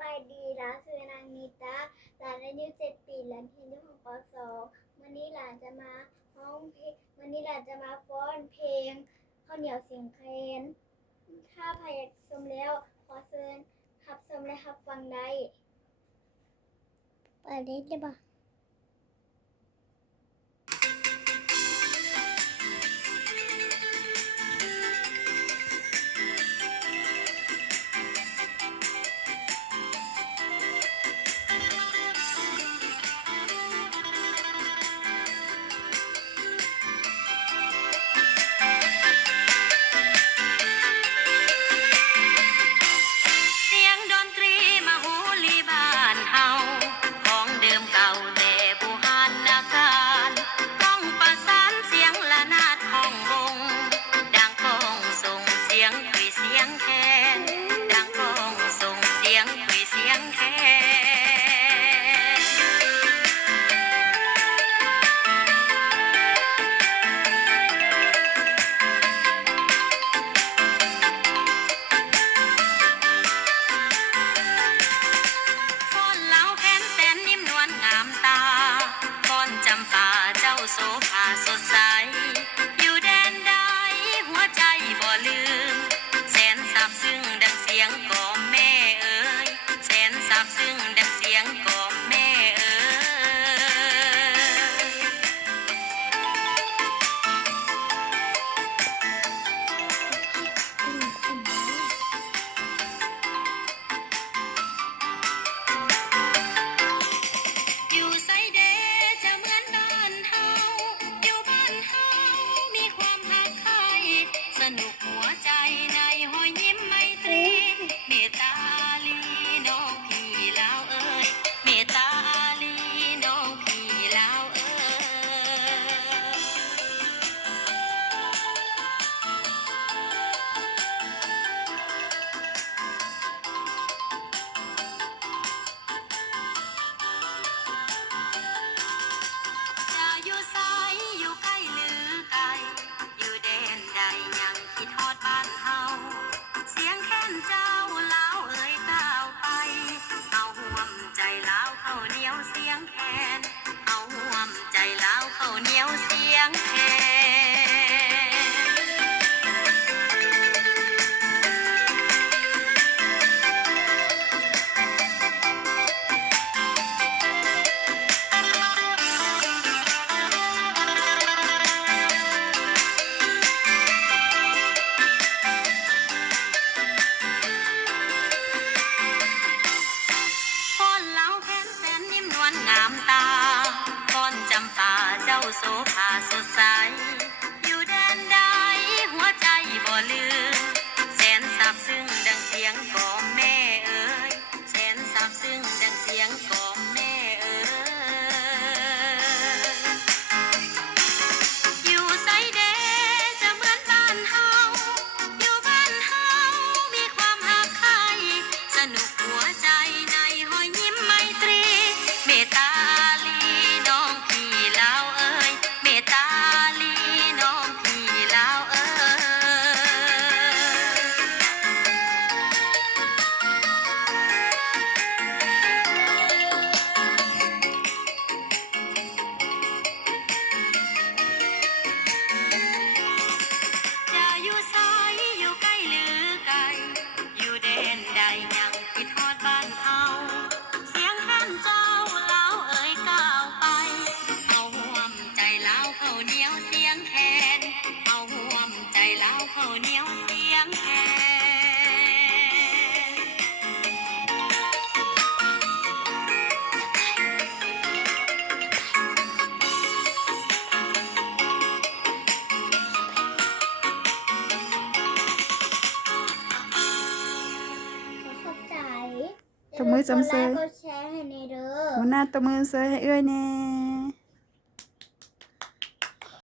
บายดีหลานชื่อนางนิตาหลานอายุ7 ปีหลานเรียนอยู่ของป .2 วันนี้หลานจะมาร้องเพลงวันนี้หลานจะมาฟ้อนเพลงข้าวเหนียวเสียงแคนถ้าใครอยากชมแล้วขอเชิญรับชมและรับฟังได้เปิดได้ปะโสภาสดใสอยู่แดนใดหัวใจบ่ลืมแสนซาบซึ้งดังเสียงกล่อมแม่เอ๋ยแสนซาบซึ้งดังเสียงกล่อมแม่เอ๋ยอยู่ไสเดจะเหมือนบ้านเฮาอยู่บ้านเฮามีความรักใคร่สนุกหัวใจในหอยยิ้มไมตรีเมตตาอาลีน้องพี่ลาวเอ๋ยเมตตาอาลีน้องพี่ลาวเอ๋ย จะอยู่ไสอยู่ใกล้หรือไกลอยู่แดนใดยังคิดฮอดบ้านเฮาเสียงแค้นเจ้าลาวเอ่ยก้าวไปเอาห่วมใจลาวเข้าเหนียวเสียงแคนเอาห่วมใจลาวเข้าเหนียวเสียงแคน ฟ้อนเล้าแค้นแสนนิ่มนวลงามตาฟ้อนจำปาเจ้าโสภาสดใสอยู่แดนใดหัวใจบ่ลืมแสนซาบซึ้งดังเสียงกล่อมแม่เอ๋ยแสนซาบซึ้งดังเสียงกล่อมแม่เอ๋ย อยู่ไสเดจะเหมือนบ้านเฮาอยู่บ้านเฮามีความรักใคร่สนุกหัวใจในหอยยิ้มไมตรีเมตตาอาลีน้องพี่ลาวเอ๋ยเมตตาอาลีน้องพี่ลาวเอ๋ย จะอยู่ไสอยู่ใกล้หรือไกลอยู่แดนใดยังคิดฮอดบ้านเฮาเสียงแค้นเจ้าลาวเอ่ยก้าวไปเอาห่วมใจลาวเข้าเหนียวเสียงแคนเอาห่วมใจลาวเข้าเหนียวเสียงแคน ขอขอบใจ ตบมือ อย่าลื สำเสย กดไลค์กดแชร์ให้ในเด้อ หัวหน้าตบมือเสยให้เอื้อยแน่